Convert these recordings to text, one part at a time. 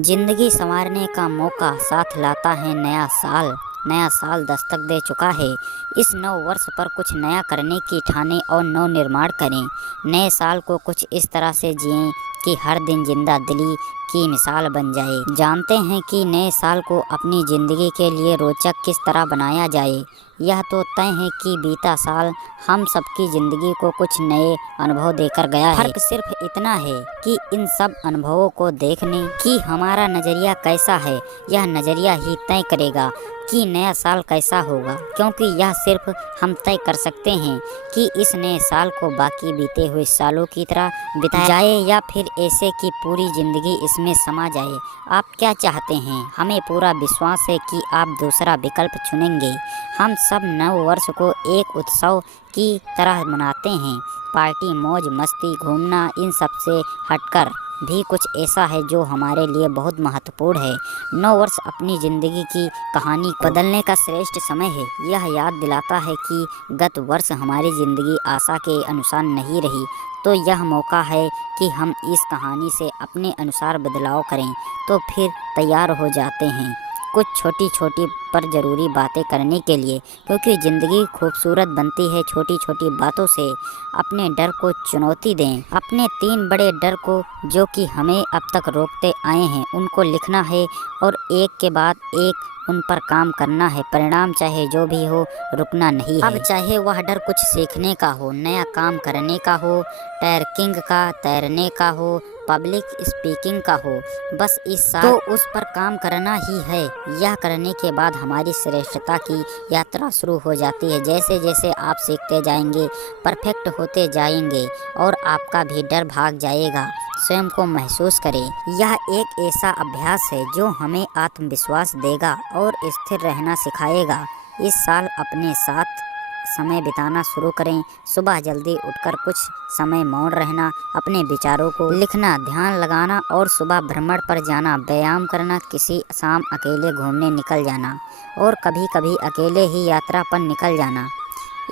जिंदगी संवारने का मौका साथ लाता है नया साल। नया साल दस्तक दे चुका है। इस नव वर्ष पर कुछ नया करने की ठाने और नव निर्माण करें। नए साल को कुछ इस तरह से जिएं कि हर दिन जिंदा दिली की मिसाल बन जाए। जानते हैं कि नए साल को अपनी ज़िंदगी के लिए रोचक किस तरह बनाया जाए। यह तो तय है कि बीता साल हम सबकी ज़िंदगी को कुछ नए अनुभव देकर गया है। फर्क सिर्फ इतना है कि इन सब अनुभवों को देखने की हमारा नज़रिया कैसा है। यह नज़रिया ही तय करेगा कि नया साल कैसा होगा, क्योंकि यह सिर्फ हम तय कर सकते हैं कि इस नए साल को बाकी बीते हुए सालों की तरह बिताया जाए या फिर ऐसे कि पूरी ज़िंदगी इसमें समा जाए। आप क्या चाहते हैं? हमें पूरा विश्वास है कि आप दूसरा विकल्प चुनेंगे। हम सब नव वर्ष को एक उत्सव की तरह मनाते हैं। पार्टी, मौज मस्ती, घूमना, इन सब से हटकर भी कुछ ऐसा है जो हमारे लिए बहुत महत्वपूर्ण है। नव वर्ष अपनी ज़िंदगी की कहानी बदलने का श्रेष्ठ समय है। यह याद दिलाता है कि गत वर्ष हमारी ज़िंदगी आशा के अनुसार नहीं रही, तो यह मौका है कि हम इस कहानी से अपने अनुसार बदलाव करें। तो फिर तैयार हो जाते हैं कुछ छोटी छोटी पर ज़रूरी बातें करने के लिए, क्योंकि ज़िंदगी खूबसूरत बनती है छोटी छोटी बातों से। अपने डर को चुनौती दें। अपने 3 बड़े डर को जो कि हमें अब तक रोकते आए हैं उनको लिखना है और एक के बाद एक उन पर काम करना है। परिणाम चाहे जो भी हो, रुकना नहीं है। अब चाहे वह डर कुछ सीखने का हो, नया काम करने का हो, ट्रैकिंग का, तैरने का हो, पब्लिक स्पीकिंग का हो, बस इस साल तो उस पर काम करना ही है। यह करने के बाद हमारी श्रेष्ठता की यात्रा शुरू हो जाती है। जैसे जैसे आप सीखते जाएंगे, परफेक्ट होते जाएंगे और आपका भी डर भाग जाएगा। स्वयं को महसूस करें। यह एक ऐसा अभ्यास है जो हमें आत्मविश्वास देगा और स्थिर रहना सिखाएगा। इस साल अपने साथ समय बिताना शुरू करें। सुबह जल्दी उठकर कुछ समय मौन रहना, अपने विचारों को लिखना, ध्यान लगाना और सुबह भ्रमण पर जाना, व्यायाम करना, किसी शाम अकेले घूमने निकल जाना और कभी कभी अकेले ही यात्रा पर निकल जाना।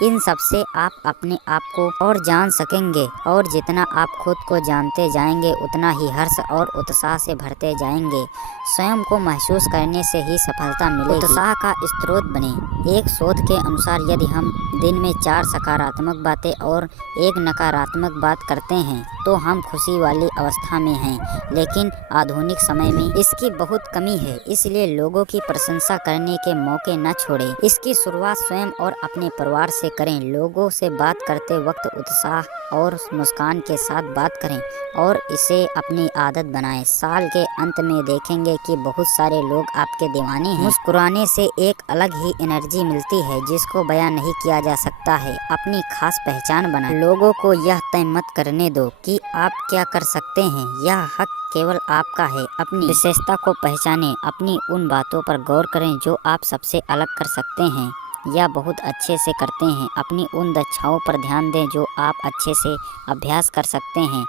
इन सब से आप अपने आप को और जान सकेंगे और जितना आप खुद को जानते जाएंगे उतना ही हर्ष और उत्साह से भरते जाएंगे। स्वयं को महसूस करने से ही सफलता मिलेगी। उत्साह का स्रोत बने। एक शोध के अनुसार यदि हम दिन में 4 सकारात्मक बातें और 1 नकारात्मक बात करते हैं तो हम खुशी वाली अवस्था में हैं। लेकिन आधुनिक समय में इसकी बहुत कमी है, इसलिए लोगों की प्रशंसा करने के मौके न छोड़ें। इसकी शुरुआत स्वयं और अपने परिवार से करें। लोगों से बात करते वक्त उत्साह और मुस्कान के साथ बात करें और इसे अपनी आदत बनाएं। साल के अंत में देखेंगे कि बहुत सारे लोग आपके दीवाने हैं। मुस्कुराने से एक अलग ही एनर्जी मिलती है जिसको बयां नहीं किया जा सकता है। अपनी खास पहचान बनाएं। लोगों को यह तय मत करने दो कि आप क्या कर सकते हैं, यह हक केवल आपका है। अपनी विशेषता को पहचानें। अपनी उन बातों पर गौर करें जो आप सबसे अलग कर सकते हैं या बहुत अच्छे से करते हैं। अपनी उन दक्षताओं पर ध्यान दें जो आप अच्छे से अभ्यास कर सकते हैं।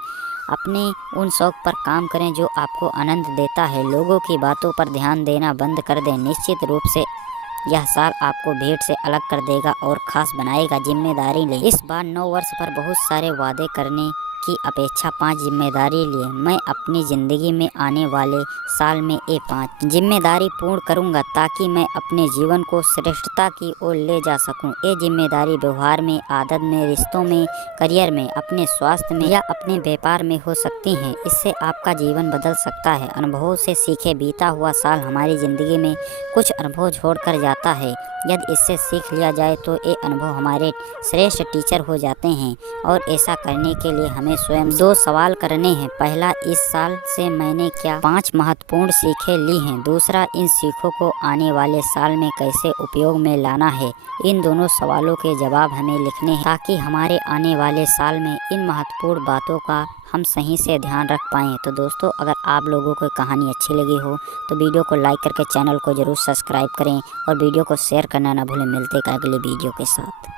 अपने उन शौक पर काम करें जो आपको आनंद देता है। लोगों की बातों पर ध्यान देना बंद कर दें। निश्चित रूप से यह साल आपको भीड़ से अलग कर देगा और खास बनाएगा। जिम्मेदारी लें। इस बार नव वर्ष पर बहुत सारे वादे करने की अपेक्षा 5 जिम्मेदारी लिए। मैं अपनी ज़िंदगी में आने वाले साल में ये 5 जिम्मेदारी पूर्ण करूंगा ताकि मैं अपने जीवन को श्रेष्ठता की ओर ले जा सकूं। ये जिम्मेदारी व्यवहार में, आदत में, रिश्तों में, करियर में, अपने स्वास्थ्य में या अपने व्यापार में हो सकती हैं। इससे आपका जीवन बदल सकता है। अनुभवों से सीखे। बीता हुआ साल हमारी ज़िंदगी में कुछ अनुभव छोड़ कर जाता है। यदि इससे सीख लिया जाए तो ये अनुभव हमारे श्रेष्ठ टीचर हो जाते हैं और ऐसा करने के लिए हमें स्वयं 2 सवाल करने हैं। पहला, इस साल से मैंने क्या 5 महत्वपूर्ण सीखें ली हैं। दूसरा, इन सीखों को आने वाले साल में कैसे उपयोग में लाना है। इन दोनों सवालों के जवाब हमें लिखने हैं ताकि हमारे आने वाले साल में इन महत्वपूर्ण बातों का हम सही से ध्यान रख पाएँ। तो दोस्तों, अगर आप लोगों को कहानी अच्छी लगी हो तो वीडियो को लाइक करके चैनल को ज़रूर सब्सक्राइब करें और वीडियो को शेयर करना ना भूलें। मिलते हैं अगले वीडियो के साथ।